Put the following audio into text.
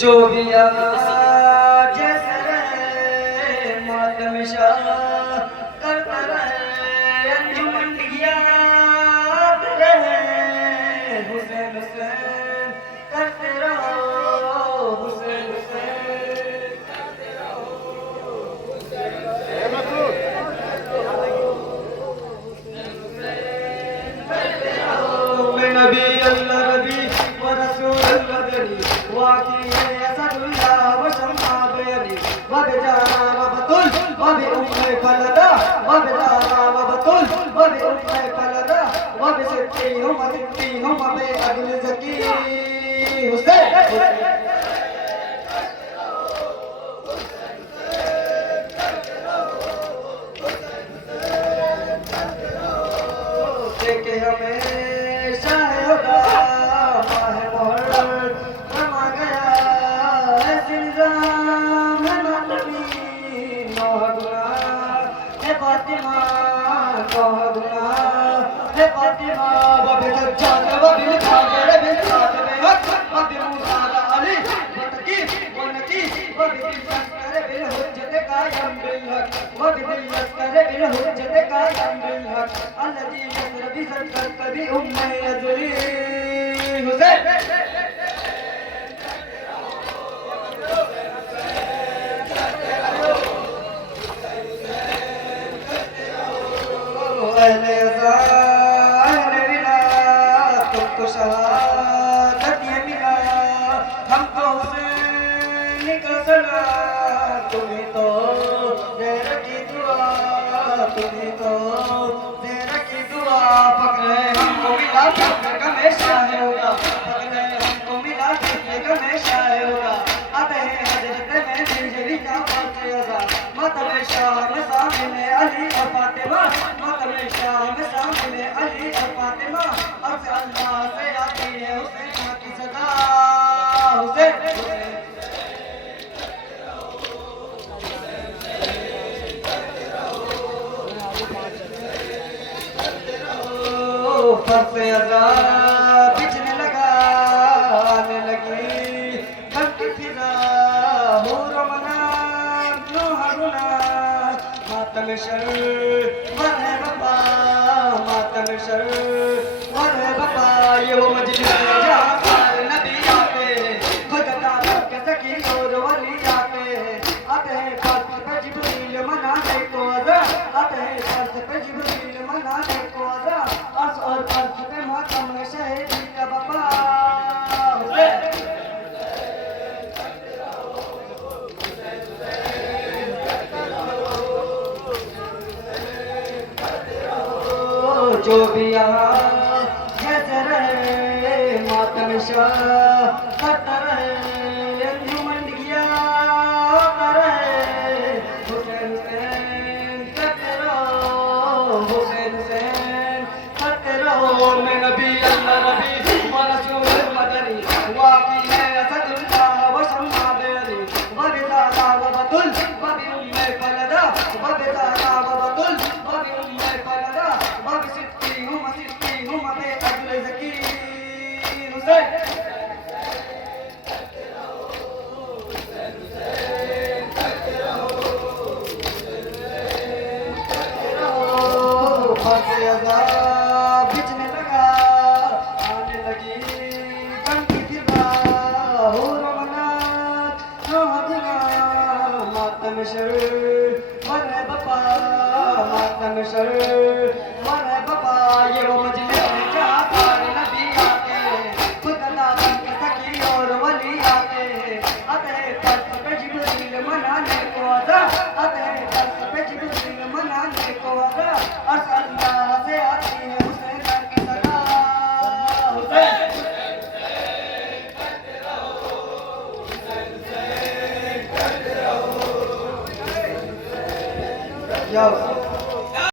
जो भी यहाँ जैसे रहे मातम शाह करता रहे अंजुमन याद रहे हुसैन हुसैन करते रहो हुसैन हुसैन करते रहो मैं नबी अल्लाह नबी व रसूल मदनी वाकी असदुल्लाह व शम्मा बयनी व बेजारा व बतुल व बि उम्मे फलदा व बेजारा व बतुल व बि उम्मे फलदा व बि सिद्दी हम बे अगल ज़की हुसैन के हमेशा है होगा माह मोहर रमा गया ऐसे निजाम है मातमी नौह गुना है फातिमा नौह गुना है फातिमा वबे सज्जाद वबे खातिर बिन साद में हक वबे मूसा अली वतकी वनकी वबे लश्कर बिल हुज्जत कायम बिल हक वबे लश्कर बिल हुज्जत कायम बिल हक अल्लज़ी यसरबी सरकत कभी उम्मे अजली हुसैन अहले अज़ा अहले विला तुमको शहादत ये मिला हमको हुसैन का सला तुम्हें तो ज़ेर की दुआ तुम्हें तो ज़ेर की दुआ पकड़े हमको मिला फक्र का हमेशा है होगा पकड़े हमको मिला फक्र का हमेशा है होगा आते हैं हजरत में जिंदगी का फर्क होगा मतम शाम सामने अली और फातिमा मतम शाम सामने अली और फातिमा और से अल्लाह से आती है हुसैन की सदा हुसैन फर्से अज़ा बिछने लगा आने लगी बनती फिजा हो रमना नूह गुना मातम शर मरे बाबा मातम शर मरे बाबा ये वो मजलिस है जहाँ सारे नबी आते हैं खुद ताकत के सकी और वली आते हैं फर्श पे जिब्रील मनाने को अज़ा आते हैं फर्श पे जिब्रील मनाने को अज़ा और फर्श पे मातम शहीदी का बाबा जो भी यहाँ जैसे रहे मातम शाह करता रहे अंजुमन याद रहे हुसैन हुसैन करते रहो हुसैन हुसैन करते रहो मैं नबी अल्लाह नबी व रसूल मदनी वाकी है असदुल्लाह व शम्मा बयनी व बेजारा व बतुल व बि उम्मे फलदा व बेजारा व बतुल व बि उम्मे फलदा व बि सिद्दी हम बे अगल ज़की हुसैन फर्से अज़ा बिछने लगा आने लगी बनती फिजा हो रमना नूह गुना मातम शर मरे बाबा मातम शर मरे बाबा ये वो मजलिस है जहाँ सारे नबी आते हैं खुद अल्लाह के सकी और वली आते हैं फर्श पे जिब्रील मनाने को अज़ा आते हैं फर्श पे जिब्रील मनाने को अज़ा और अल्लाह से आती है हुसैन की सदा हुसैन या